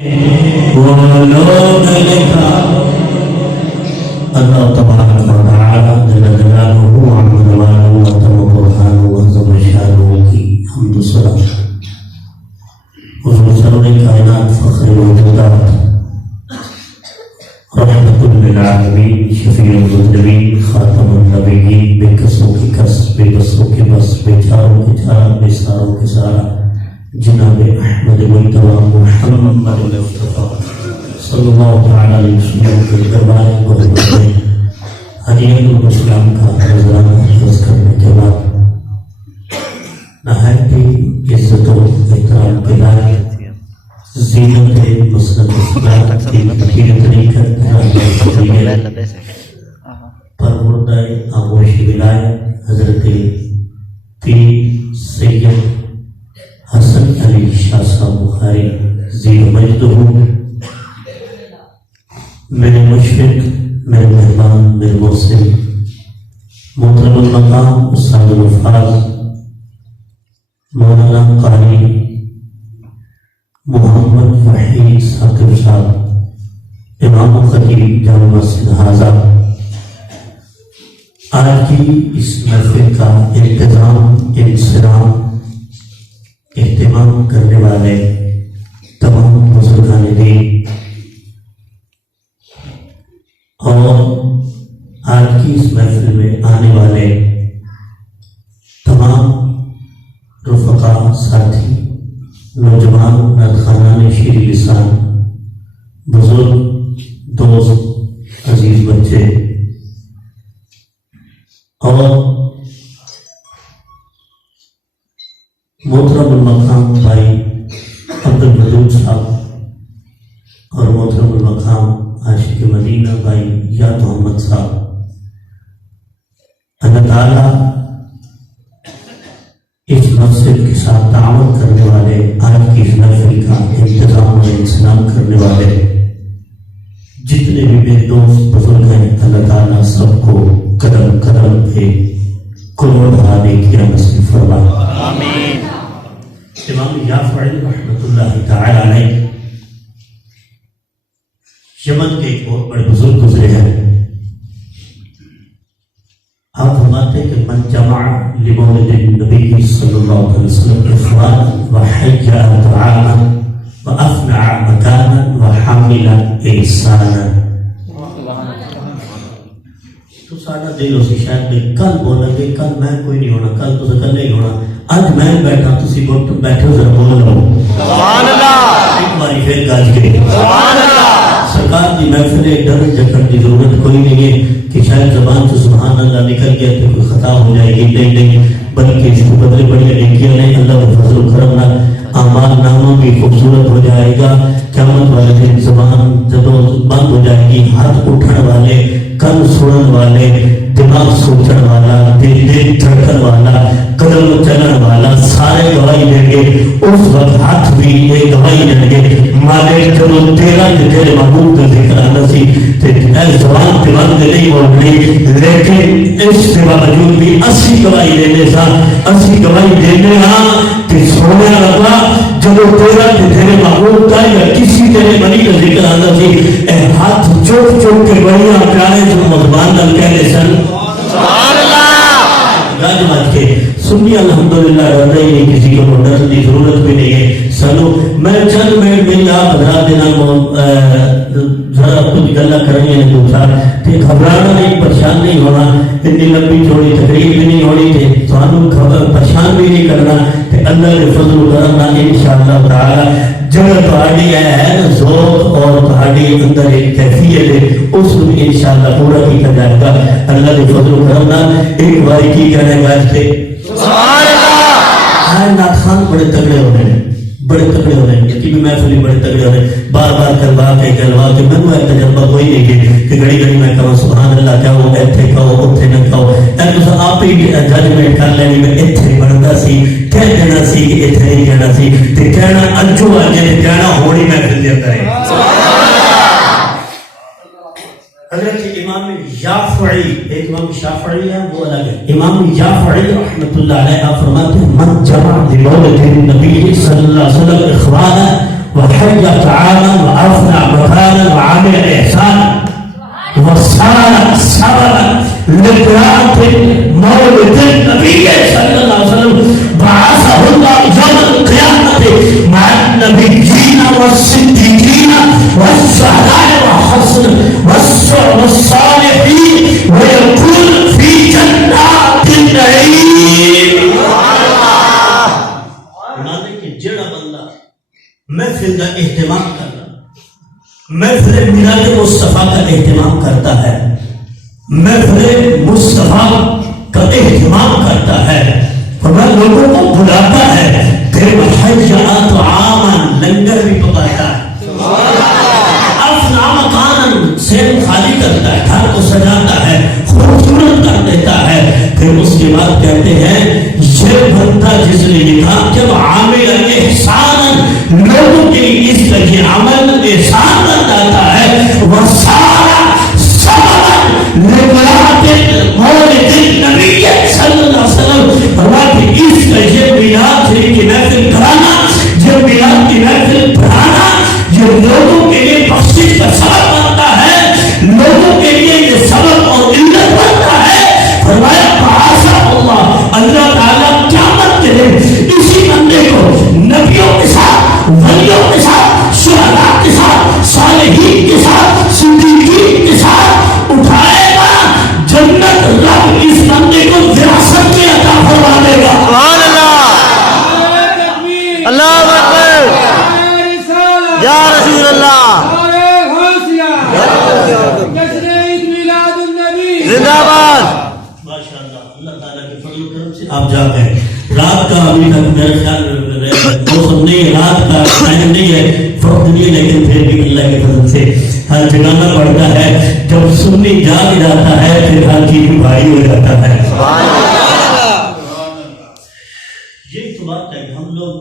وہ لوگ لکھا اللہ تبارک و تعالی جل جلالہ عظم جلالہ وتم برہانہ وعظم شانہ کی حمد و ثنا حضور سرور کائنات فخر الوجودات رحمت للعالمین شفیع المذنبین خاتم النبیین بے کسوں کی کس بے بسوں کے بس بے چاروں کے چار بے ساروں کے سارا جناب احمد مجتبی محمد مصطفیٰ صلی اللہ تعالی علیہ وسلم کے دربار محبت میں حدیث الاسلام کا نذرانہ حفظ کرنے کے بعد نہایت ہی عزت و احترام کے لائق زینت مسند اسلام کی طریقت پروردہ آغوش ولایت حضرت پیر سید حسن علی شاہ صاحب بخاری زیر مجدہ میرے مشفق میرے مہمان میرے محسن محترم المقام استاد الفاظ مولانا قاری محمد وحید ثاقب صاحب امام و خطیب جامع مسجد حاضہ آج کی اس محفل کا انتظام انصرام اہتمام کرنے والے تمام بزرگان دین اور آج کی اس محفل میں آنے والے تمام رفقا ساتھی نوجوان نادخانان شیر لسان بزرگ دوست عزیز بچے اور محترم المقام بھائی عبد الودود صاحب اور محترم المقام عاشق مدینہ بھائی یا محمد صاحب، اللہ تعالیٰ اس مسجد کے ساتھ تعاون کرنے والے آج کی اس محفل کا انتظام اور انتظام کرنے والے جتنے بھی میرے دوست بزرگ ہیں، اللہ تعالیٰ سب کو قدم قدم پہ کروڑ بھرانے کی نصیب فرمائے آمین۔ امام یافعی رحمۃ اللہ تعالی علیہ یمن کے ایک بہت بڑے بزرگ گزرے ہیں، آپ فرماتے ہیں کہ من جمع لمولد النبی صلی اللہ علیہ وسلم اخوانا وحیا طعاما وافنع مکانا وحاملا احسانا۔ تو سارا دل اسی شاید میں کل بولا کہ کل میں کوئی نہیں ہونا، کل تو کل نہیں ہونا، آج میں بیٹھا تسی گھٹ بیٹھے ہو ذرا بول لو سبحان اللہ، ایک باری پھر گاج کے سبحان اللہ۔ سرکار دی محفل ڈر جکڑ کی ضرورت کوئی نہیں ہے کہ شاید زبان سے سبحان اللہ نکل گیا تو کوئی خطا ہو جائے گی، نہیں، بلکہ اس کو بدلے بڑی نیکیاں نہیں، اللہ کے فضل و کرم نہ اعمال نامہ بھی خوبصورت ہو جائے گا۔ قیامت والے دن زبان جب بند ہو جائے گی، ہاتھ اٹھن والے، کن سنن والے، دماغ سوچن والا، دل دھڑکن والا، قدم چلن والا سارے گواہی دیں گے۔ اس وقت ہاتھ بھی یہ گواہی دیں گے مالک جب تیرا تیرے محبوب کا ذکر آنا سی اے زبان پہ بند نہیں بولنی، لیکن اس کے باوجود بھی اسی گواہی دینے سا اسی گواہی دینے ہاں کہ سونے لگا جب تیرا تیرے محبوب کا یا کسی تیرے بنی کا ذکر آنا سی اے ہاتھ چوک چوک کے بڑیاں پیارے جو مضبان دل کہنے سن سبحان اللہ گاج بات کے سنی الحمدللہ رضا ہی نہیں، کسی کو ڈر کی ضرورت بھی نہیں ہے۔ سنو میں چند منٹ میں آپ حضرات دینا ذرا کچھ گلا کریں گے دوسرا کہ گھبرانا نہیں، پریشان نہیں ہونا، اتنی لمبی چوڑی تقریر بھی نہیں ہونی تھی، تو پریشان بھی نہیں کرنا کہ اللہ کے فضل و کرم نہ انشاءاللہ تعالی جگہ تہاڈی ہے نا ذوق اور تہاڈی اندر ایک کیفیت ہے، اس کو بھی انشاءاللہ پورا کیا جائے گا اللہ کے فضل و کرم نہ۔ ایک بار کی کہنے گا تھے سبحان اللہ، ہر ناتخان بڑے تگڑے ہونے ہیں، بڑے تگڑے ہونے ہیں، کی بھی محفلی بڑے تگڑے ہونے ہیں، بار بار کروا کے گلوا کے میں کوئی تجربہ کوئی نہیں کہ گھڑی گھڑی میں کہوں سبحان اللہ کیا ہو ایتھے کہو اوتھے نہ کہو، ایک آپ ہی ججمنٹ کر لینی میں ایتھے بنتا سی کہہ دینا سی کہ ایتھے نہیں کہنا سی تے کہنا اجو آجے تے کہنا ہوڑی محفل دے اندر ہے۔ حضرت امام یافعی، ایک امام شافعی ہے وہ الگ ہے، امام یافعی رحمۃ اللہ علیہ آپ فرماتے ہیں من جمع لمولد النبی صلی اللہ علیہ وسلم اخوانا وحج عاما وافنى مكانا وعمل احسانا وصار سببا لقراءة مولد النبي صلى الله عليه وسلم بعثه الله يوم القيامة مع النبيين والصديقين والشهداء وحسن والصالحين ويكون في جنات النعيم. جڑا بندہ محفل کا اہتمام کرنا، محفل میلاد مصطفیٰ کا اہتمام کرتا ہے، محفل مصطفیٰ کا اہتمام کرتا ہے، فرمایا لوگوں کو بلاتا ہے، پھر حجات عامن لنگر بھی پکاتا ہے، افنا مکانن سین خالی کرتا ہے، گھر کو سجاتا ہے، خوبصورت کر دیتا ہے، پھر اس کے بعد کہتے ہیں یہ بندہ جس نے لکھا جب عامل احسان لوگوں کے لیے اس کا یہ عمل احسان بن جاتا ہے، وہ سارا سبب لبرات مولد النبی صلی اللہ علیہ وسلم فرمایا کہ اس کا یہ میلاد شریف کی محفل کرانا، یہ میلاد کی محفل پڑھانا، یہ لوگوں کے لیے بخشش کا سبب بنتا ہے، لوگوں کے لیے یہ سبب اور علت بنتا ہے. فرمایا اللہ تعالیٰ قیامت کے دن اسی بندے کو نبیوں کے ساتھ، ولیوں کے ساتھ، شہداء کے ساتھ، صالحین کے ساتھ، صدیقین کے ساتھ اٹھائے گا. جنت رب اس بندے کو وراثت میں عطا فرما دے گا. سبحان اللہ، اللہ اکبر، یا رسول اللہ، زندہ باد. آپ جا گئے رات کا ابھی تک میرے خیال موسم نہیں ہے، رات کا ٹائم نہیں ہے، فرق نہیں ہے، لیکن پھر بھی اللہ کے فضل سے ہر جگانا پڑتا ہے. جب سنی جاگ جاتا ہے پھر ہر چیز بھاری ہو جاتا ہے. یہ تو بات ہے کہ ہم لوگ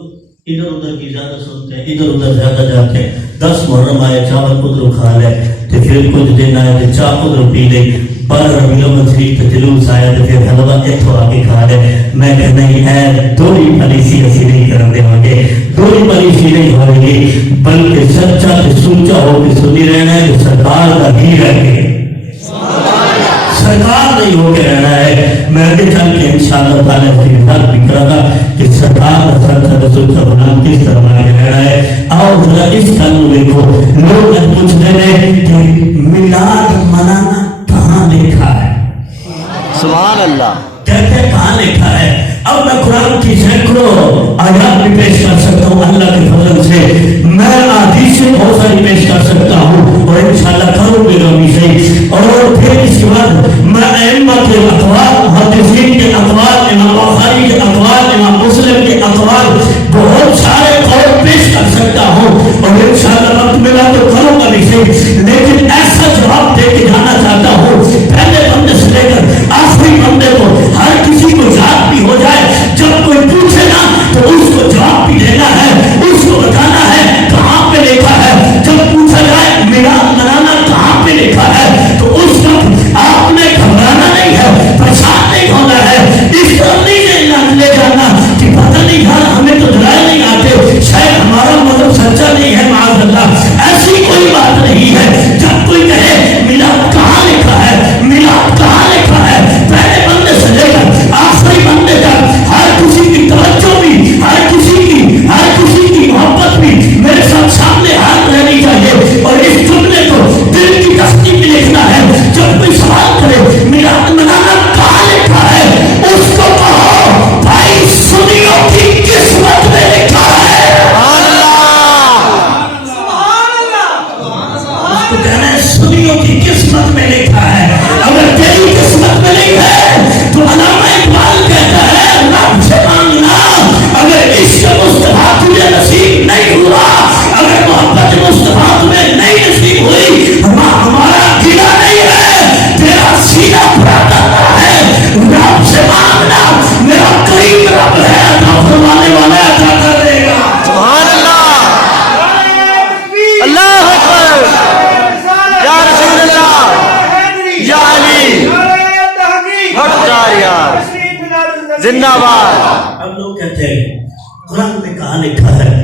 ادھر ادھر کی زیادہ سنتے ہیں، ادھر ادھر زیادہ جاتے ہیں. 10 محرم آئے چاول ادھر کھا لے، تو پھر کچھ دن آئے تو چاپ ادھر پی لے، 12 ربیع الاول شریف کا جلوس آیا تو پھر حلوہ اتھو آ کے کھا لے. میں کہ نہیں ہے، دوری پالیسی ایسی نہیں کرنے دیں گے، دوری پالیسی نہیں ہوئے گی، بلکہ سچا تو سوچا ہو کہ سنی رہنا ہے تو سرکار کا ہی رہ کے سرکار نہیں ہو کے رہنا ہے. میں آگے چل کے انشاءاللہ تعالیٰ کی بات بھی کرا گا کہ سرکار کا سچا تو سوچا بنا کس طرح بنا کے رہنا ہے. آؤ ذرا اس کل دیکھو، لوگ پوچھ رہے ہیں کہ میلاد منانا کہاں لکھا ہے؟ سبحان اللہ، کہتے ہیں کہاں لکھا ہے؟ اب میں قرآن کی سینکڑوں آیات بھی پیش کر سکتا ہوں اللہ کے فضل سے، میں حدیثیں بہت ساری پیش کر سکتا ہوں اور انشاءاللہ کروں گے ربی سے. اور پھر اس کے بعد میں ائمہ کے اقوال، محدثین کے اقوال، امام بخاری کے اقوال، امام مسلم کے اقوال، بہت سارے قول پیش کر سکتا ہوں اور انشاءاللہ وقت ملا تو کروں گا بھی سے. لیکن ایسا جواب دے کے جانا چاہتا ہوں پہلے بندے سے لے کر آخری بندے کو، ہر کسی کو یاد بھی ہو جائے. جب کوئی پوچھے نا تو اس کو جواب بھی دینا ہے، اس کو بتانا ہے کہاں پہ لکھا ہے. جب پوچھا جائے میلاد منانا کہاں پہ لکھا ہے تو اس وقت آپ نے گھبرانا نہیں ہے، پریشان نہیں ہونا ہے، اس طرح نہیں لے جانا کہ پتہ نہیں یار ہمیں تو دلائل نہیں آتے، شاید ہمارا مذہب سچا نہیں ہے، معاذ اللہ. ایسی کوئی بات نہیں ہے. جب کوئی کہے میلاد کہاں لکھا ہے، میلاد کہاں لکھا ہے، پہلے بندے سے لے کر آخری بندے تک ہر کسی کی توجہ بھی، ہر کسی کی محبت بھی میرے ساتھ سامنے ہاتھ رہنی چاہیے. اور اس جملے کو دل کی تصدیق میں لکھنا ہے. جب کوئی سوال کرے میلاد منانا کہاں لکھا ہے، اس کو کہو بھائی سنیوں کی قسمت میں لکھا ہے. اس کو کہنا ہے سنیوں کی قسمت میں لکھا ہے. اگر تیری قسمت میں نہیں ہے تو علامہ اقبال کہتا ہے رب سے مانگنا. اگر عشق مصطفیٰ تجھے نصیب نہیں ہوا، اگر محبت مصطفیٰ تمہیں نہیں نصیب ہوئی، ہمارا گلا نہیں ہے، تیرا سینہ بھرا کرتا ہے. رب سے مانگنا، میرا قریب رب ہے، عطا فرمانے والا عطا کر دے گا. سبحان اللہ، اللہ اکبر، یا رسول اللہ، یا علی، حق یار، زندہ باد. اب لوگ کہتے ہیں قرآن میں کہاں لکھا ہے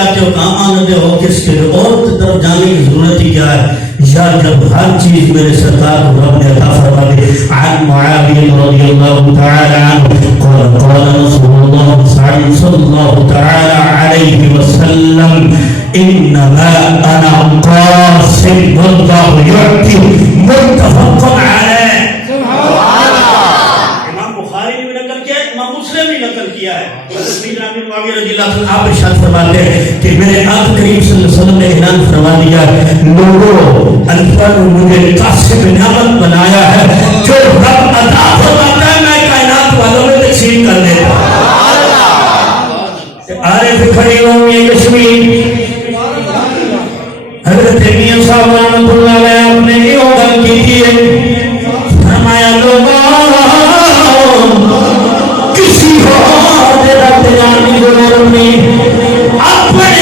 جاتے ہو کہاں آمدے ہو کس کے لیے اور طرف جانے کی ضرورت ہی کیا ہے یا جب ہر چیز میرے سرکار کو رب نے عطا فرما دی عن معاویہ رضی اللہ تعالی عنہ قال قال رسول اللہ صلی اللہ تعالی علیہ وسلم انما انا قاسم واللہ یعطی متفق علیہ سبحان اللہ امام بخاری نے بھی نقل کیا ہے امام مسلم بھی نقل کیا ہے رضی اللہ عنہ آپ ارشاد فرماتے ہیں کہ میرے آقا کریم صلی اللہ علیہ وسلم نے اعلان فرما دیا لوگوں اللہ نے مجھے قاسم نعمت بنایا ہے جو رب عطا فرماتا ہے میں کائنات والوں میں تقسیم کر دیتا ہوں عارف کھڑی ہوئی کشمیر حضرت میاں صاحب رحمۃ اللہ علیہ آپ نے یہ عمل کی تھی فرمایا لوگوں کسی اور رب جانی ضرور نہیں اپنے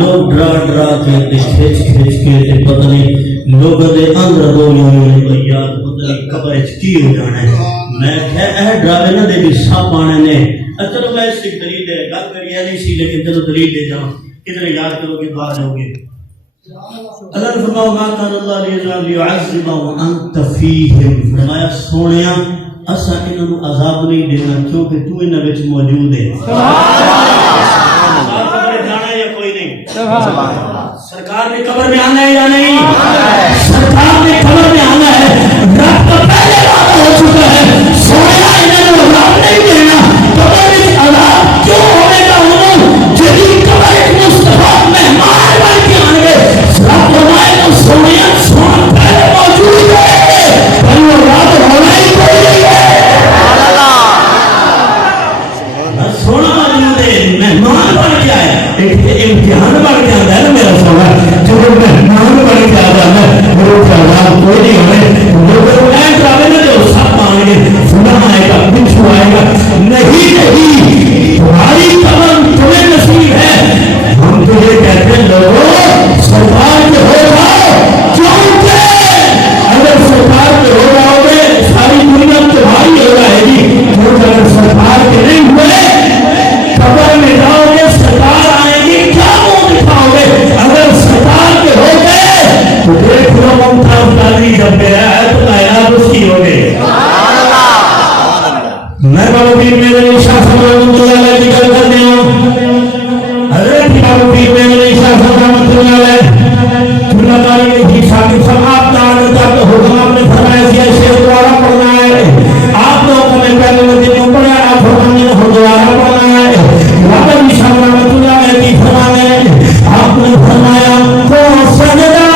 لوگ ڈرا ڈرا کے کھچ کھچ کے پتہ نہیں لوگوں کے اندر گولی ہوئی یاد پتہ نہیں قبر کی ہو جانا ہے میں کہ اے ڈراوے نہ دے بھی سب آنے نے چلو میں اس کی دلیل دے گل کری نہیں سی لیکن چلو دلیل دے جاؤں کتنے یاد کرو گے دعا دو گے اللہ نے فرمایا ما کان اللہ لیعذبهم وانت فیہم فرمایا سونیا اسا انہاں نوں عذاب نہیں دینا کیونکہ تو انہاں وچ موجود ہے قبر جانا یا کوئی نہیں سرکار نے قبر میں آنا ہے یا نہیں سرکار نے قبر میں آنا ہے رب کا پہلے وعدہ ہو چکا ہے سونیا انہاں نوں عذاب نہیں دینا قبر میں عذاب کیوں ہونے کا انہوں جدی قبر ایک مصطفیٰ مہمان بن کے آنے رب فرمائے تو سونیا سون پہلے موجود ہے پر وہ رب ہونا ہی کوئی نہیں ہے سونا موجود ہے مہمان بن کے آیا ایک امتحان بن کے آتا ہے نا میرا سوال جب مہمان بن کے آتا ہے وہ عذاب کوئی نہیں ہونے وہ ایک رابے میں جو سب مان گے سنا آئے گا کچھ آئے گا نہیں تمہاری قبر تمہیں نصیب ہے ہم تجھے کہتے ہیں لوگوں سرکار کے ہو جاؤ کیونکہ اگر سرکار کے ہو جاؤ گے ساری دنیا تمہاری ہو جائے گی کیونکہ اگر سرکار کے نہیں ہوئے قبر میں جاؤ گے سرکار آئے گی کیا منہ دکھاؤ گے اگر سرکار کے ہو گئے تو دیکھ لو ممتاز قادری جب میرا ہے تو کائنات اس کی ہو گئے میں بابا پیر میرے شاہ صاحب رحمۃ اللہ علیہ کی گل کرتے ہوں حضرت بابا پیر میرے شاہ صاحب رحمۃ اللہ علیہ اللہ تعالی کی شاگرد صاحب آپ کا آدھا تو حکم آپ نے فرمایا کہ شیخ دوبارہ پڑھنا ہے آپ لوگوں نے پہلے دن پڑھا آپ حکم نے دوبارہ پڑھنا ہے بابا جی صاحب رحمۃ اللہ علیہ کی فرمانے آپ نے فرمایا کو سجدہ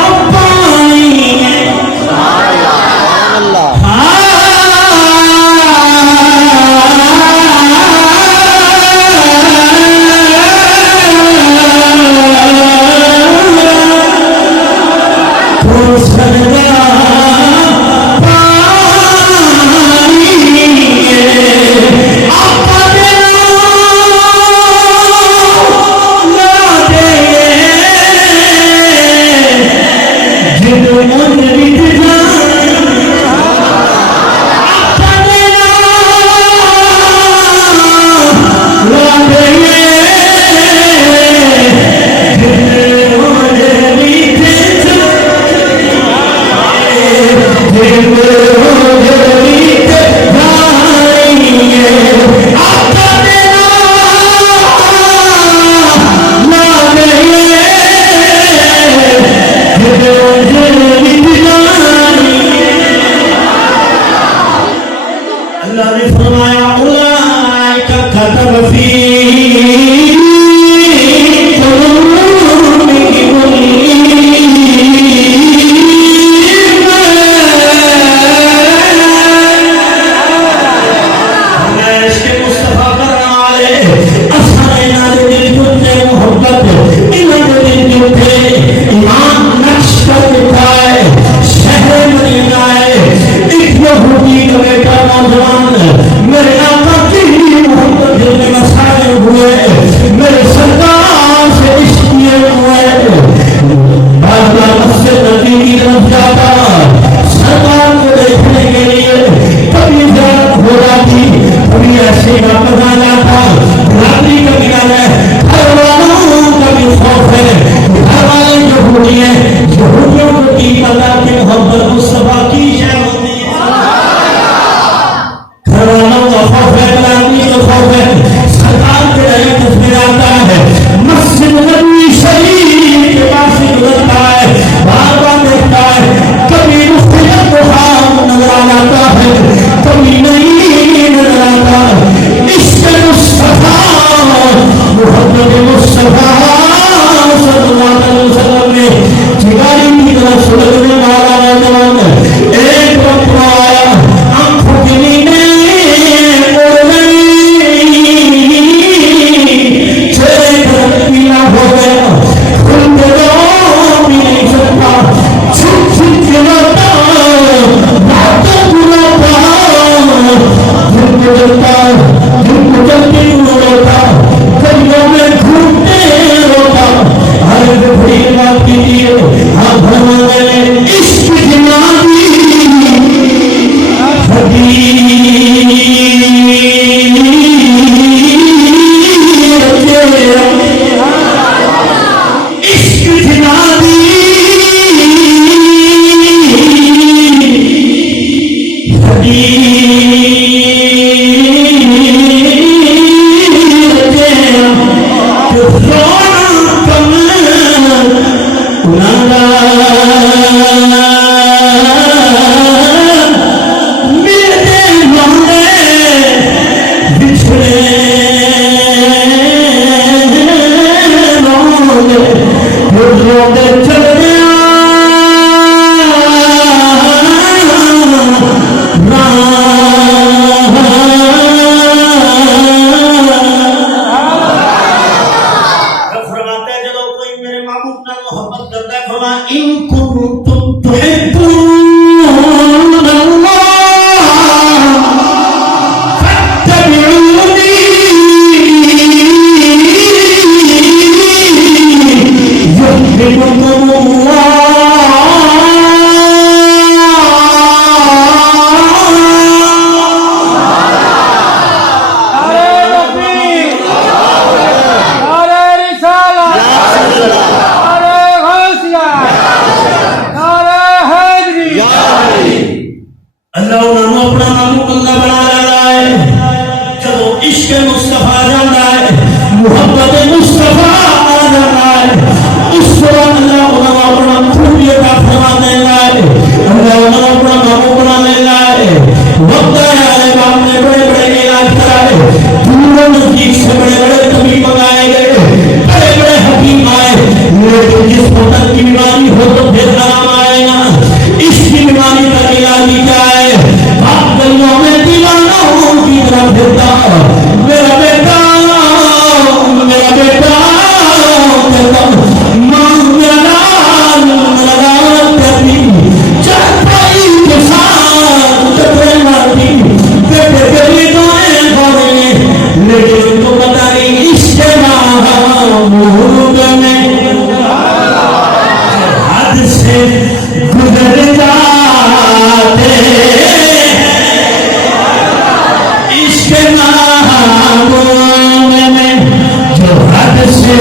سے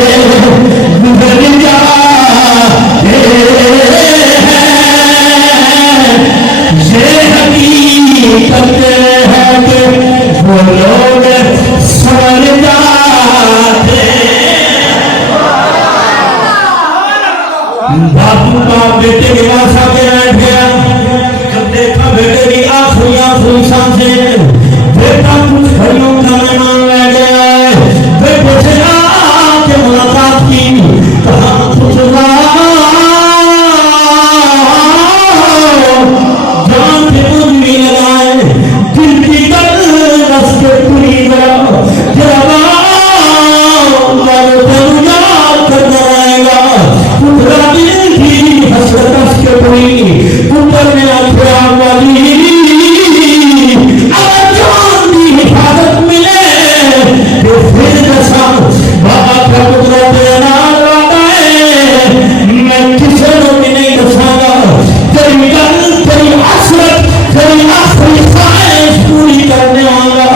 گزر جاتے یہ حقیقت ہے کہ وہ لوگ سمجھ جاتے باپو کا بیٹے کے پاس آ کے بیٹھ گیا جب دیکھا بیٹے کی آخری آخری سانسیں بیٹا کچھ گھڑیوں کا مہمان رہ گیا ہے بیٹے سے آ کے ملاقات کی کہا کچھ جان کے مجھ بھی لگائے دل کی گل دس کے پوری ذرا یاد کرنا رہے گا پترا دل کی حسرت دس کے پوری پتر نے آخیا والی اگر جان کی حفاظت ملے تو پھر جیسا بابا کا پترا دینا آتا ہے میں کسی کو بھی نہیں دساں گا تیری گل تیری حسرت تیری آخری خواہش پوری کرنے والا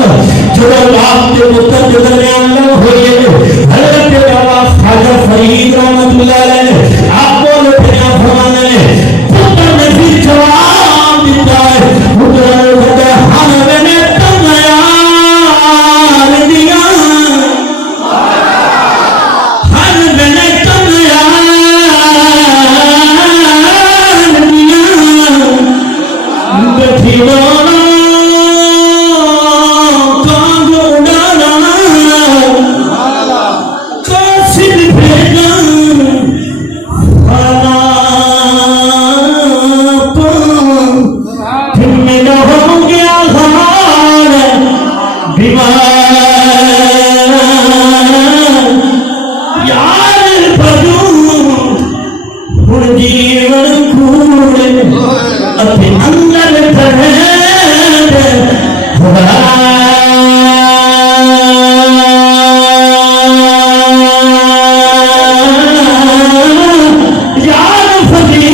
جو آپ کے پتر کے درمیان نہ ہوئے حضرت بابا خواجہ فرید رحمت اللہ علیہ آپ بولے تھے فرمانے میں پتر نے بھی جواب دیتا ہے پتر نے کہا ہم نے تمیان دیا ہم نے تمیان دیا بیٹھی والا کانگ اڑانا قاصد بھیجا فلا پھر میرا ہو گیا حال بیمار یار بجو ہن جیون کوڑے اپنے اندر بہر یار فریدا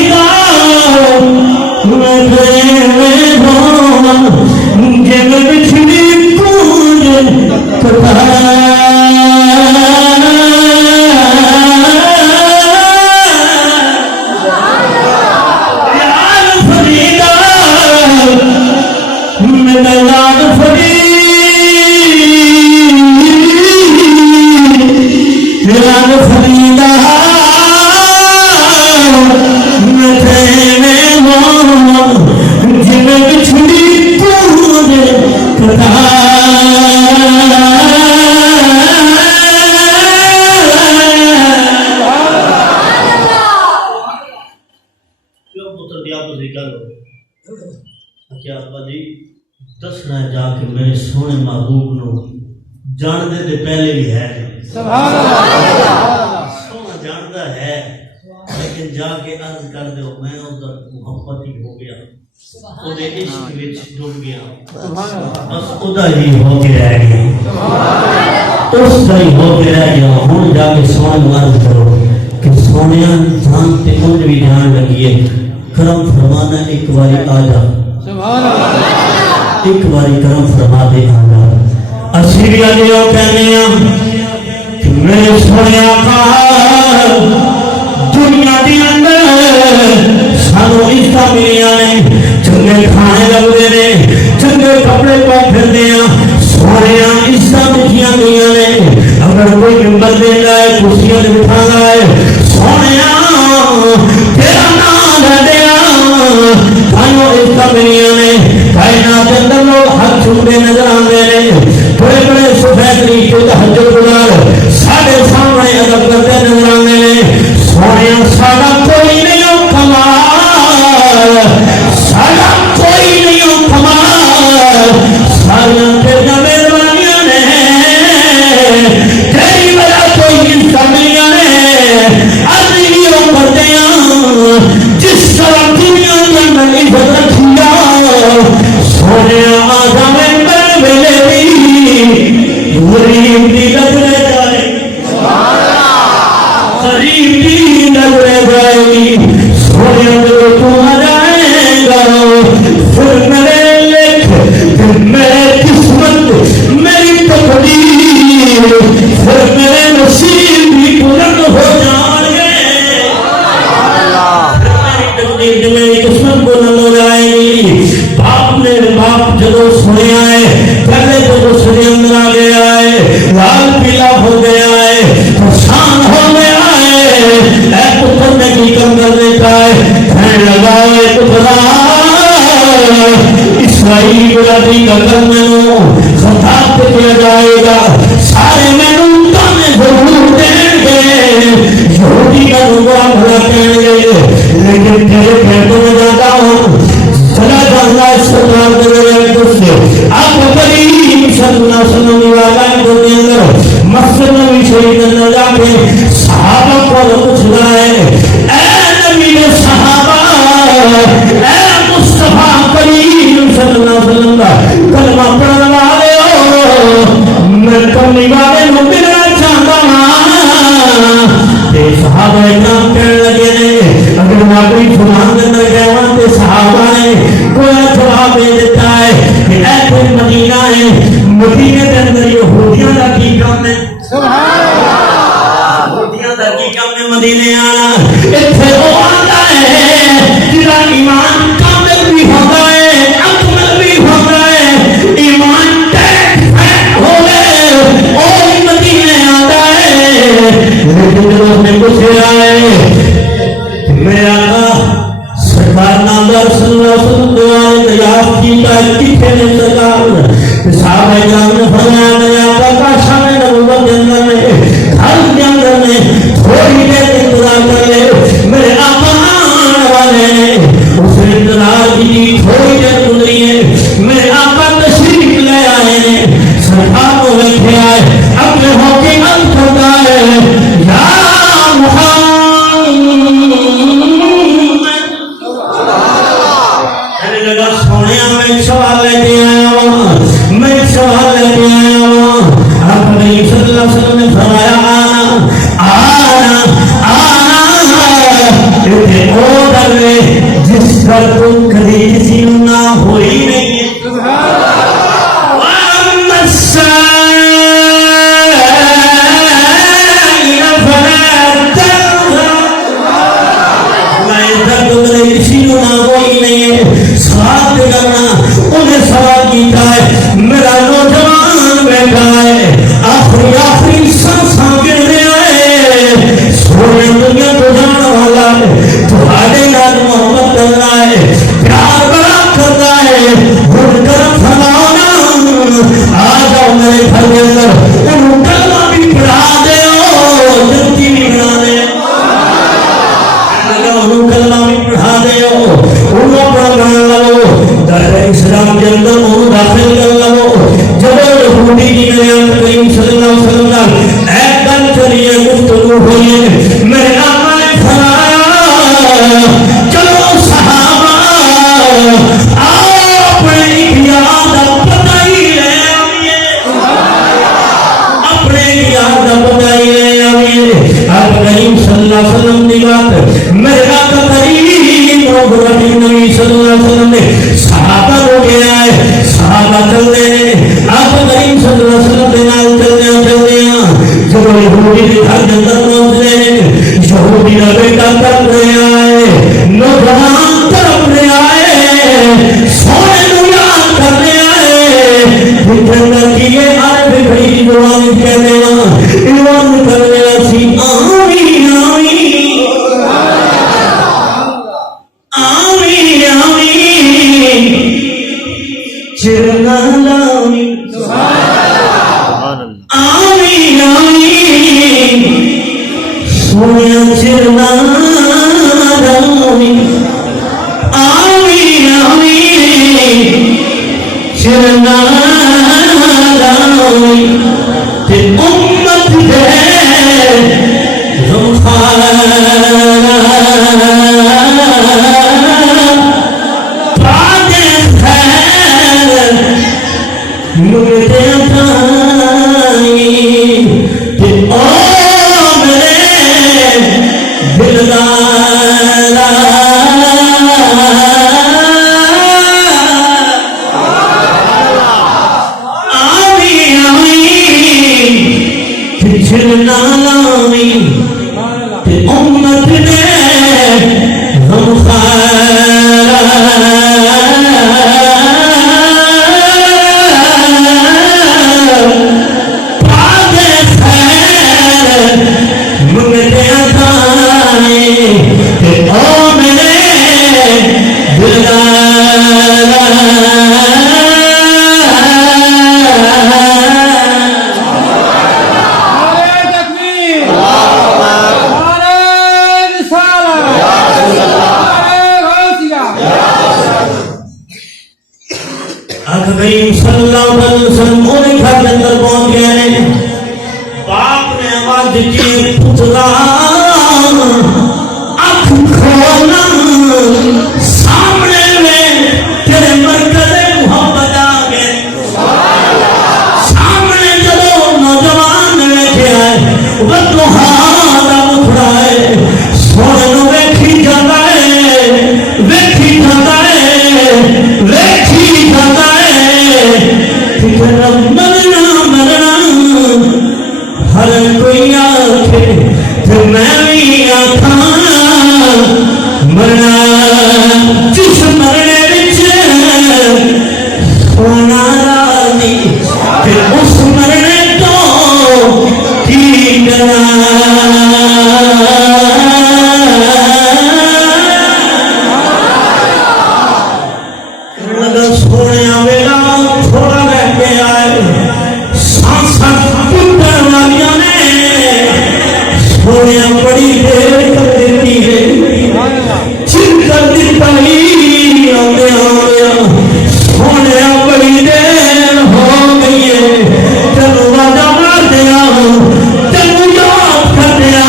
میں جب بچھڑی تجھے دسنا جا کے میرے سونے محبوب نو جان دے دے پہلے بھی ہے سبحان اللہ سونا جاندا ہے لیکن جا کے عرض کر دو میں ادھر محبت ہی ہو گیا او دے عشق وچ ڈوب گیا بس خدا ہی ہو کے رہ گیا اس کا ہی ہو کے رہ گیا ہن جا کے سونے عرض کرو کہ سونیا جان تے مجھ بھی جان لگیے کرم فرمانا ایک باری آ جا سبحان اللہ ایک باری کرم فرما دے آنا اسی بھی آجیو کہنے ہیں کہ میرے سونے آقا دنیا دی اندر سانو عزت ملیا نے چنگے کھانے لگے نے چنگے کپڑے پا پھرنے ہیں سونے عزت ملیا گیا نے اگر کوئی ممبر دے گئے کرسیاں بٹھا گئے سونے تیرا نام ہے دیا کھانو عزت ملیا نے کائنات کے اندر لوگ ہاتھ چھوٹے نظر آتے ہیں بڑے بڑے سفید ریشے تہجد گزار ساڑھے سامنے ادب کرتے نظر آتے ہیں سونے ساڑھا کوئی نہیں ہو کمال ساڑھا کوئی نہیں ہو کمال ساڑھا تیرا مہربانیاں نے تیری وجہ کوئی انسانیاں نے عزیزیوں کرتے ہیں جس طرح دنیا میں عزت رکھیا سونے آدم بن ملے غریب دی نظر جائے غریب دی نظر جائے سونے جو تو آ جائے گا پھر میرے لکھ پھر میرے قسمت میری تقدیر پھر میرے نصیب شریف کے اندر جا کے صحابہ کو پوچھ رہا ہے، اے نبی کے صحابہ، اے مصطفیٰ کریم صلی اللہ علیہ وسلم کا کلمہ پڑھنے والے ہو، میں کملی والے کو ملنا چاہتا ہوں۔ تے صحابہ اکرام کہنے لگے نے اگر واقعی فلان کے اندر گئے وہاں تے صحابہ نے کوئی جواب دے دیتا ہے کہ اے کوئی مدینہ ہے، مدینہ کے اندر یہودیاں کا کی کام ہے، یہودیاں کا کی کام ہے مدینے آنا، اتنے وہ آتا ہے جنہا ایمان کامل بھی ہوتا ہے، اکمل بھی ہوتا ہے، ایمان ٹیک فیٹ ہو گئے اور مدینے آتا ہے۔ لیکن جب اس نے پوچھا ہے میرے آقا سرکار نامدار صلی اللہ علیہ وسلم دعائیں دریافت کی کتنے نے سرکار صحابہ اکرام نے فرمایا میرے آقا کا شان نبوت کے اندر میں گھر کے اندر میں تھوڑی دیر انتظار کر لے، میرے آقا آنے والے ہیں، اس نے انتظار کی تھوڑی دیر گزری ہے، میرے آقا تشریف لے آئے ہیں، سرکار کو بیٹھے آئے اپنے ہو کے عرض کرتا ہے یا محمد، کہنے لگا سونیا میں سوال لے کے آیا ہوں، میں سوال لے کے آیا ہوں۔ آپ نے صلی اللہ علیہ وسلم نے فرمایا آنا اتنے او در جس پر تم کبھی کسی نہ ہوئی نہیں ہے، وَأَمَّا السَّائِلَ فَلَا تَنْهَرْ، میں ادھر تمہیں کسی نہ ہوئی نہیں ہے، سوال کرنا انہیں سوال کیتا ہے، میرا نوجوان بیٹھا ہے آخری سانساں گرنے آئے، سونے دنیا کو جانا والا ہے، تمہارے یاد محبت کرنا ہے، پیار بڑا کرنا ہے، ان کرم فرمانا، آ جاؤ میرے گھر کے اندر ان کلمہ بھی پڑھا دے ہو، جنتی بھی بنا دے، ان کلمہ بھی پڑھا دے ہو، ان کو پڑھا لگو، دائرہ اسلام کے اندر ان داخل کر لگو۔ جب یہودی کی نبی کریم صلی اللہ علیہ وسلم کا ایک دن چلیے گفتگو ہوئی، میرے آقا نے فرمایا چلو صحابہ آپ اپنے یاد پتہ ہی لے آئیے، اپنے یاد پتہ ہی لے آئیے۔ آپ کریم صلی اللہ علیہ وسلم کی بات میرے آقا کریم نبی صلی اللہ علیہ وسلم نے صحابہ کو کیا ہے، صحابہ چل رہے ہیں، آپ کریم صلی اللہ علیہ وسلم کے نال چلتے ہیں، جب یہودی کے گھر کے اندر پہنچ رہے ہیں، یہودی کا بیٹا کر رہے آئے، نوجوان طرف رہے آئے، سونے کو یاد کرنے آئے، پھر جنت کی یہ عرب بڑی جوانی کہتے ہیں ایمان کرنے سی آمین آمین آمین چرنا لامی آمین آمین سویا چرنا لامی آمین آمین چرنا لامی تے امت ہے غمخارا مرنا مرنا ہر کوئی آکھے تو میں بھی آکھاں مرنا جس مرنے وچ سونا راضی تے اس مرنے تو کی ڈرنا سونے ویلا تھوڑا رہ گیا ہے سانساں ٹوٹن والیاں نے سونے بڑی دیر کر دیتی ہے چن کر دیتا ہی آدھے آیا سونے بڑی دیر ہو گئی ہے تینوں واجہ مار دیا تینوں یاد کر دیا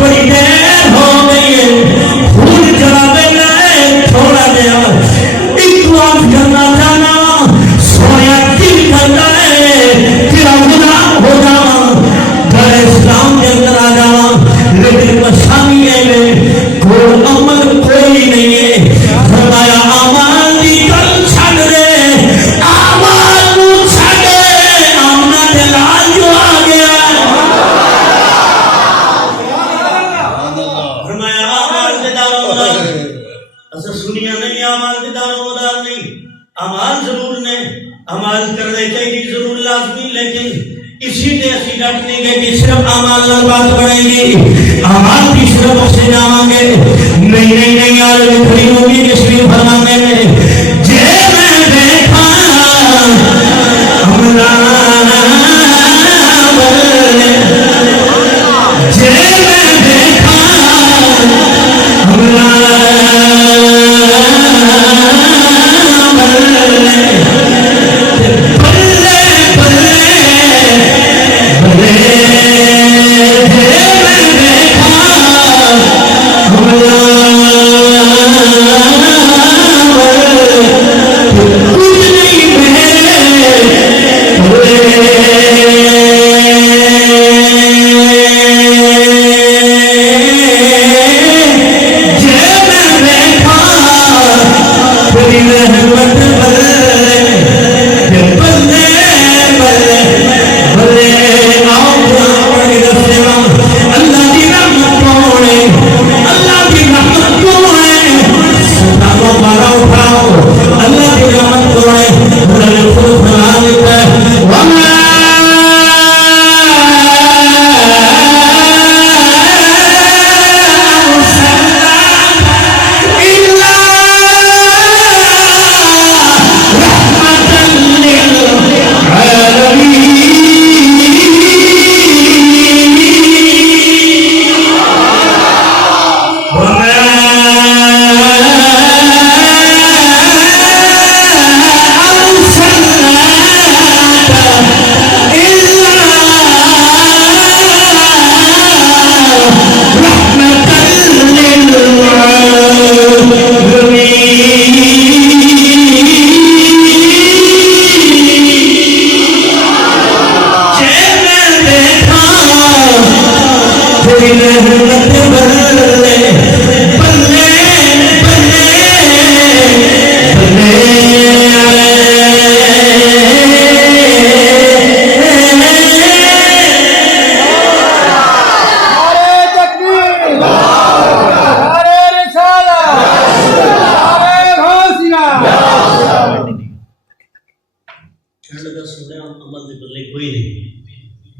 بڑی دیر ہو گئی ہے خون جلا دینا ہے تھوڑا دیا کرنا جانا سویا دل کرتا ہے تیرا گناہ ہو جانا گھر اسلام کے اندر آ جانا لیکن پریشانی ہے کوئی عمل کوئی نہیں ہے فرمایا اعمال دی گل چھڈ دے اعمال نو چھڈ دے آمنا دے لال جو آ گیا فرمایا اعمال دے دار اصل سنیا نہیں اعمال دے دار نہیں اعمال ضرور نے اعمال کرنے چاہیے ضرور لازمی لیکن اسی تے اسی ڈٹ نہیں گئے کہ صرف اعمال نال بات بنے گی اعمال کی صرف اسے جاواں گے نہیں یار کھڑی ہوگی تشریف فرمانے میں جے میں دیکھا امرانا جے میں دیکھا امرانا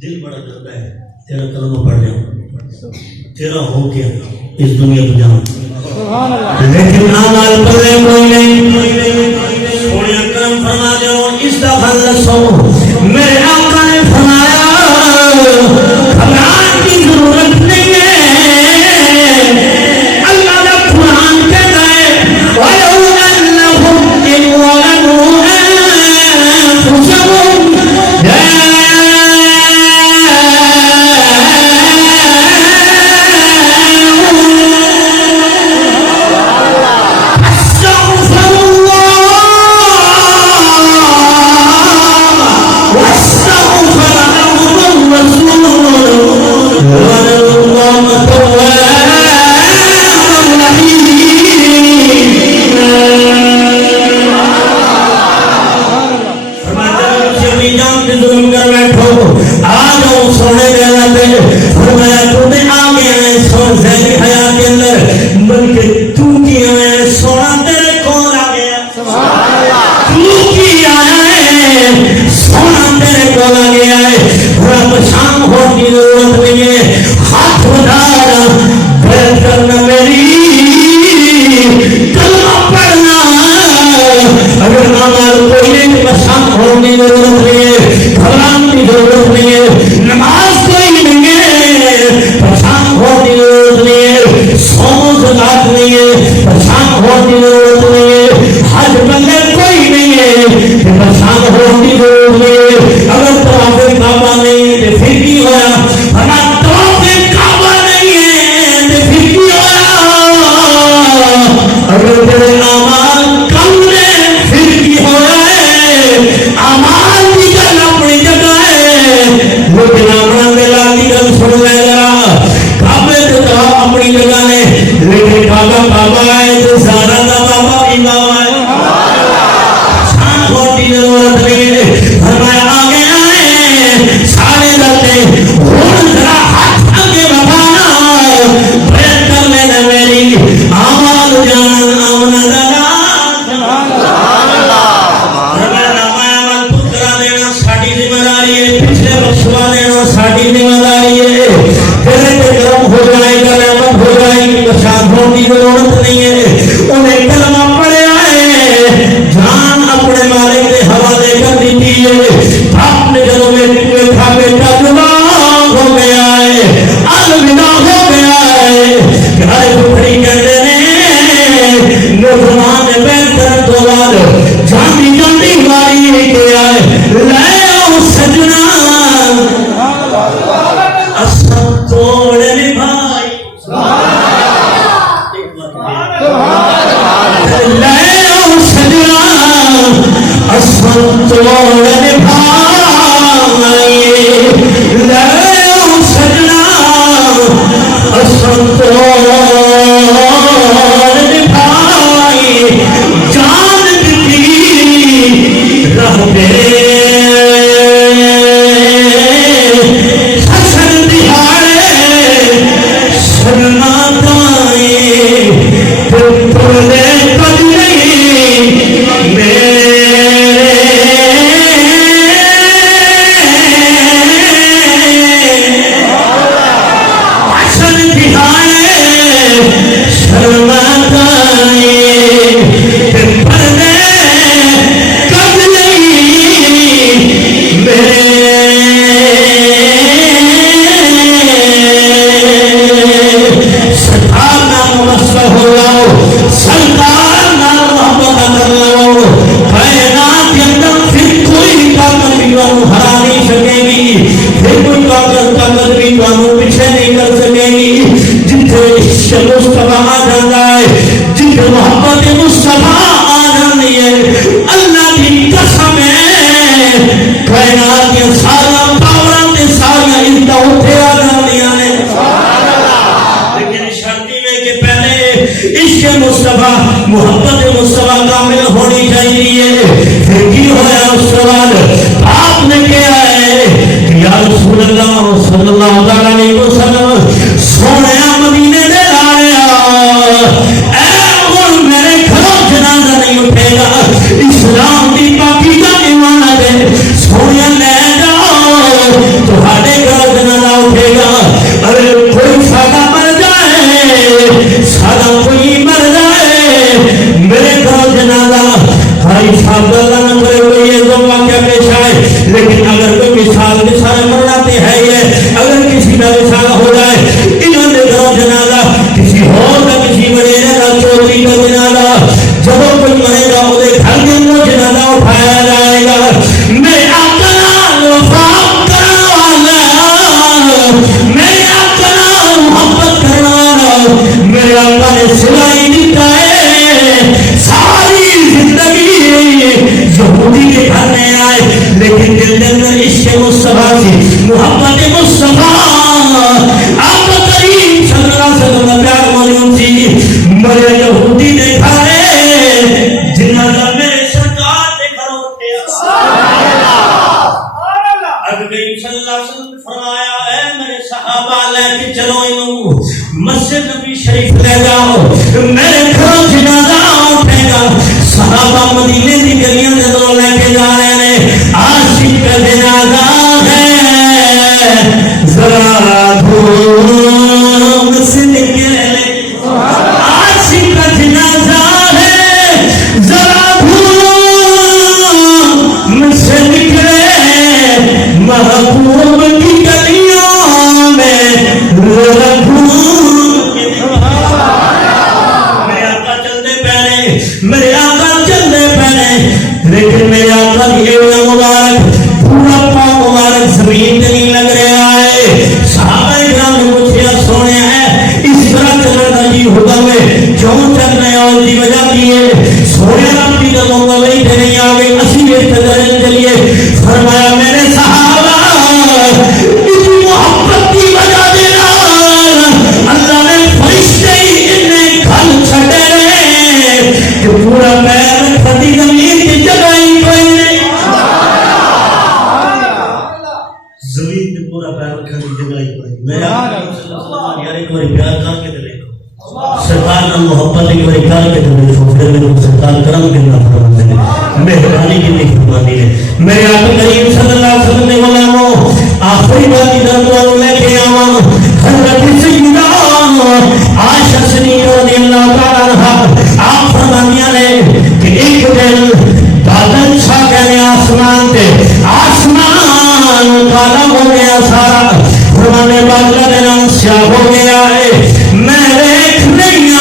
دل بڑا کرتا ہے تیرا کلمہ پڑھ جاؤں تیرا ہو گیا اس دنیا تو جاؤں لیکن اعمال پڑھنے کوئی نہیں سونے کرم فرما دو استغفر میرے آقا نے فرمایا گھبراہٹ کی ضرورت نہیں ہے اللہ کا قرآن کہتا ہے وَلَوْ أَنَّهُمْ إِذْ ظَلَمُوا أَنفُسَهُمْ پہ ظلم کر بیٹھو آ جاؤ سونے دینا پہ فرمایا تو نے آ گیا ہے سو زہری حیا کے اندر بلکہ تو کیا ہے سونا تیرے کول آ گیا سبحان اللہ تو کی آیا ہے سونا تیرے کول آ گیا ہے رب شام ہونے کی ضرورت نہیں ہے ہاتھ اٹھا بیعت کرنا میری کلمہ پڑھنا اگر نماز کوئی نہیں پسند ہونے کی ضرورت نہیں ہے گھبرانے کی ضرورت نہیں ہے نماز کوئی نہیں ہے پسند ہونے کی ضرورت نہیں ہے سوم زکات نہیں ہے پسند ہونے کی ضرورت نہیں ہے حج بندے کوئی نہیں ہے پسند ہونے کی ضرورت نہیں ہے اگر طواف کعبہ نہیں ہے تو پھر کی ہوا ہمارا طواف کعبہ نہیں ہے تو پھر کی ہوا اگر تیرے اعمال کم نے پھر کی ہوا ہے اعمال کی گل اپنی جگہ ہے لیکن اعمال کی گل سن لے ذرا کعبے تو طواف اپنی جگہ ہے لیکن کعبہ کعبہ ہے تو سارا دا بابا بھی بابا ہے شان ہوتی ضرورت نہیں ہے فرمایا آگے آئے سارے دلتے ہون ذرا ہاتھ آگے بڑھانا بیعت کر لینا میری آمال جان آمنا دانا سبحان اللہ فرمایا نامہ عمل پترا دینا ساڑی ذمہ داری ہے پچھلے بخشوا دینا ساڑی ذمہ داری ہے تیرے کے کرم ہو جائے گا رحمت ہو جائے گی بشاد ہونے کی ضرورت نہیں ہے انہیں کلمہ پڑھے آئے جان اپنے مالک کے حوالے کر دیتی ہے اپنے گھروں میں ٹکڑے کھا بیٹا جوان ہو گیا ہے الوداع ہو گیا ہے گھر بکھری کہتے ہیں نوجوان بیٹھ کر تو بعد جاندی جاندی ہماری کے آئے لے آؤ سجنا اسم توڑے نبھائی لے آؤ سجنا اسم توڑے نبھائی لے آؤ سجنا اسم توڑے نبھائی جان دیتی رہ دے حسن دہاڑے سننا دائیں پردے کد نہیں میرے حسن دہاڑے سننا دائیں پردے کد نہیں میرے سرکار نام مسئلہ ہو جاؤ سرکار نام محبت کر لو کائنات کے اندر پھر کوئی طاقت بھی تمہیں ہرا نہیں سکے گی پھر کوئی طاقت بھی تمہیں پیچھے نہیں کر سکے گی جتنے عشق مصطفیٰ آ جاتا ہے جتنے محبت مصطفیٰ آ جاتی ہے اللہ کی قسم ہے کائنات کے سارا پاوران کے سارا انتا اٹھے آ جاندیاں نے لیکن شرطی میں کہ پہلے عشق مصطفیٰ محبت مصطفیٰ کامل ہونی چاہیے پھر کی ہویا اس کے بعد آپ نے کہا ہے کہ یا رسول اللہ صلی اللہ علیہ وسلم سونے مدینے دے آیا اے اور میرے گھروں جنازہ نہیں اٹھے گا اسلام کی پاکی کا ایمان دے سونے لے جاؤ تمہارے گھر جنازہ اٹھے گا اگر کوئی سادہ مر جائے سادہ کوئی مر جائے میرے گھر جنازہ بھائی صاحب اللہ نہ کرے کوئی یہ دو واقعہ پیش آئے لیکن اگر کوئی مثال کے سارے مر جاتے ہیں یہ اگر کسی کا مثال ہو جائے انہوں نے گھر جنازہ کسی اور کا کسی وڈیرے کا چوری کا جنازہ جب کوئی مرے گا وہ گھر کے اندر جنازہ اٹھایا جائے گا میرے آقا نال وفا کرنے والا میرے آقا نال محبت کرنے والا میرے آقا نے سلائی دیتا ہے ساری زندگی یہودی کے گھر میں آئے لیکن دل کریم صلی اللہ علیہ وسلم نے فرمایا اے میرے صحابہ لے کے چلو انہوں مسجد نبی شریف لے جاؤ میرے گھروں جنازہ اٹھے گا صحابہ مدینے کی گلیاں دے دو لے کے جا رہے ہیں عاشق کا جنازہ ہے ذرا دھوم سے نکلے عاشق کا جنازہ ہے ذرا دھوم سے نکلے محبوب کی گلیوں میں ذرا دھوم میرے آقا چلتے پہنے میرے آقا چلتے پہنے لیکن میرے آقا کی ایونا مبارک پورا پاؤں مبارک زمین نہیں لگ رہا ہے صحابہ اکرام نے پوچھا سونے ہے اس طرح چلنے کا جی حکم ہے کیوں چل رہے اور دی وجہ کی ہے سونے رب کی دموں میں وہی تھے نہیں آگے اسی ویٹ تجرین چلیے فرمایا میرے صحابہ اس محبت کی وجہ دینا اللہ نے فرشتے ہی انہیں کھل چھٹے رہے کہ پورا پیر کھتی زمین کی جگہ ہی کوئی نہیں زمین کی پورا پیر کھتی جگہ ہی کوئی میرے آقا صلی اللہ علیہ وسلم یار ایک بار پیار کر کے دلے سرکار نے محبت ایک بار کر کے دلے پھر میرے سرکار کرم کرنا فرماتے ہیں مہربانی کی نہیں فرمانی ہے میرے آقا کریم صلی اللہ علیہ وسلم نے غلاموں آخری بات کی درد لے کے آواں حضرت سیدہ عائشہ صدیقہ رضی اللہ تعالی عنہا آپ فرمانیاں نے کہ ایک دن بادل چھا گئے آسمان پہ آسمان کالا ہو گیا سارا فرمانے بادل دن سیاہ ہو گیا ہے میں دیکھ نہیں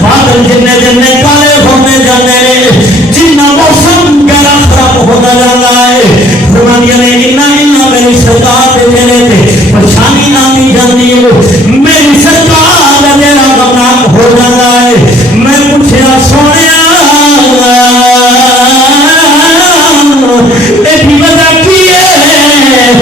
بادل جننے جننے کالے ہونے جانے جنہ موسم گرا خراب ہوتا جانا ہے فرمانیاں نے انہا میری سرکار پہ چلے تھے پریشانی آتی جاتی ہے میری سرکار میرا غمناک ہو جانا ہے میں پوچھا سونے ایک وجہ کی ہے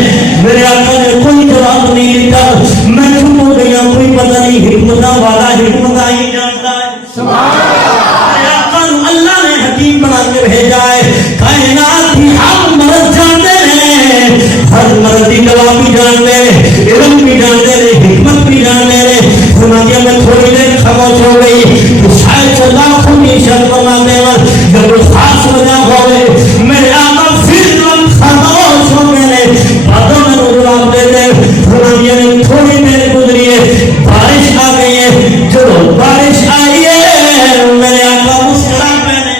میرے آقا نے کوئی جواب نہیں دیتا میں چپ ہو گیا کوئی پتہ نہیں حکمت والا حکمت ہی جانتا ہے میرے آقا اللہ نے حکیم بنا کے بھیجا ہے کائنات کی ہر مرض جانتے ہیں ہر مرض کی دوا بھی جانتے ہیں علم بھی جانتے ہیں حکمت بھی جانتے ہیں فرمایا میں تھوڑی دیر خاموش ہو گئی تو شاید اللہ خود کی شرط فرماتے ہیں جب وہ خاص وجہ ہو گئے میرے آقا پھر خاموش ہو گئے باتوں میں جواب دیتے فرمایا نے تھوڑی دیر گزری ہے بارش آ گئی ہے جو بارش آئی ہے میرے آقا مسکرا پہنے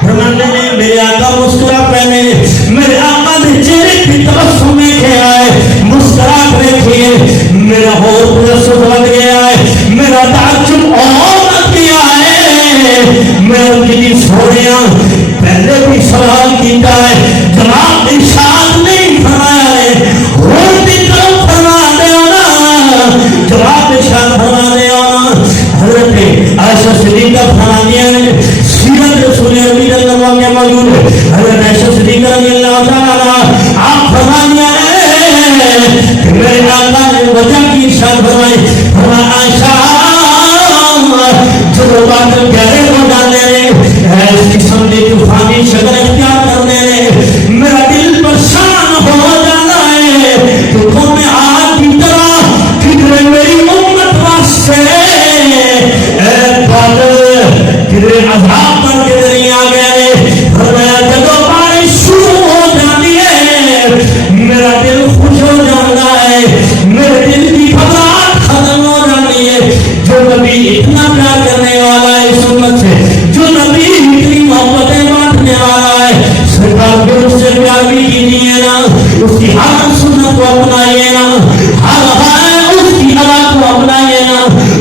فرمانے نے میرے آقا مسکرا پہنے میرے آقا نے چہرے کی طرف سنے کے آئے مسکراہٹ دیکھیے میرا ہور پورا سب لگ گیا ہے میرا تعجب اور لگ گیا ہے میں ان کی سوڑیاں پہلے بھی سوال کیتا ہے جناب ارشاد نہیں فرمایا ہے ہور بھی طرف فرما دے ہونا جواب ارشاد فرما دے ہونا حضرت عائشہ صدیقہ فرمانیاں نے سیرت رسول عربی صلی اللہ علیہ وسلم موجود ہے حضرت عائشہ صدیقہ رضی اللہ تعالی آپ فرمانیاں کہ میرے آقا نے وجہ کی ارشاد فرمائی فرمایا عائشہ جو بات گہرے ہو جانے اس قسم کی طوفانی شکل اختیار کرنے میرا دل پریشان ہو جانا ہے کہ قوم عاد کی طرح کدھر میری امت واسطے اے بادل کدھر عذاب بن کے نہیں آ گئے فرمایا جب بارش شروع ہو جاتی ہے میرا دل خوش ہو جاتا ہے میرے دل کی گھبراہٹ ختم ہو جاتی ہے جو نبی اتنا پیار کرنے والا ہے اس امت سے جو نبی اتنی محبتیں بانٹنے والا ہے سرکار کو اس سے پیار بھی کیجیے نا اس کی ہر سنت کو اپنائیے نا ہر اس کی آواز کو اپنائیے نا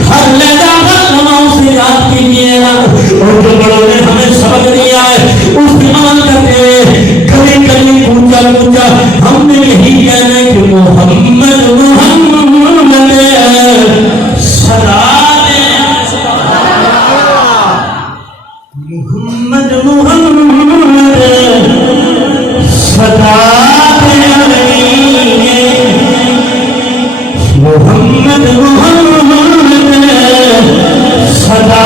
ہر لہجہ ہر نماز سے یاد کیجیے نا اور جو بڑوں نے ہمیں سبق دیا ہے اس کی عمل کرتے ہوئے کبھی کبھی پوچھا پوچھا ہم نے یہی کہنا ہے کہ محمد محمد صدا محمد محمد صدا محمد محمد صدا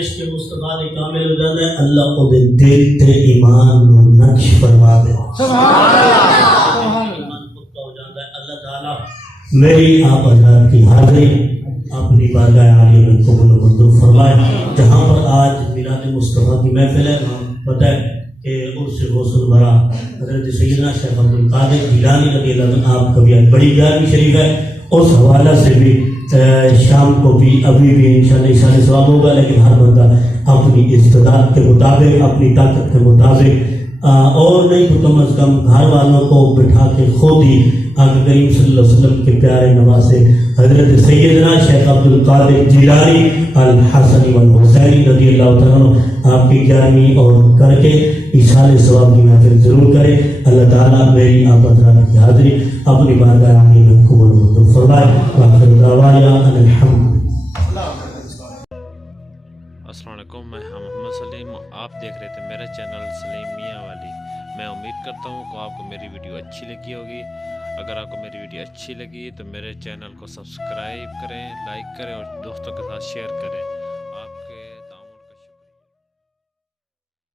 عشق مصطفیٰ نے کامل ہو جاتا ہے اللہ کو دل تے ایمان نو نقش فرما دے سبحان اللہ ایمان پختہ ہو جاتا ہے اللہ تعالی میری آپ حضرات کی حاضری اپنی بارگاہ عالیہ میں قبول و منظور فرمائے جہاں پر آج میلاد مصطفیٰ کی محفل ہے پتہ ہے کہ عرس غسل برا حضرت سیدنا شیخ عبدالقادر جیلانی رضی اللہ عنہ آپ کا بھی بڑی گیارہویں شریف ہے اس حوالہ سے بھی شام کو بھی ابھی بھی انشاءاللہ اشارے ثواب ہوگا لیکن ہر بندہ اپنی استطاعت کے مطابق اپنی طاقت کے مطابق اور نہیں تو کم از کم گھر والوں کو بٹھا کے خود ہی آقا کریم صلی اللہ علیہ وسلم کے پیارے نواسے حضرت سیدنا شیخ عبدالقادر جیلانی الحسنی والحسینی رضی اللہ تعالیٰ آپ کی گیارہویں اور کر کے اشارے ثواب کی محفل ضرور کرے اللہ تعالیٰ میری آپ حضرات کی حاضری اپنی بارگاہ عالیہ میں قبول منظور فرمائے وآخر دعوانا ان الحمد السلام علیکم میں محمد سلیم آپ دیکھ رہے تھے میرا چینل سلیم میاں والی میں امید کرتا ہوں کہ آپ کو میری ویڈیو اچھی لگی ہوگی اگر آپ کو میری ویڈیو اچھی لگی تو میرے چینل کو سبسکرائب کریں لائک کریں اور دوستوں کے ساتھ شیئر کریں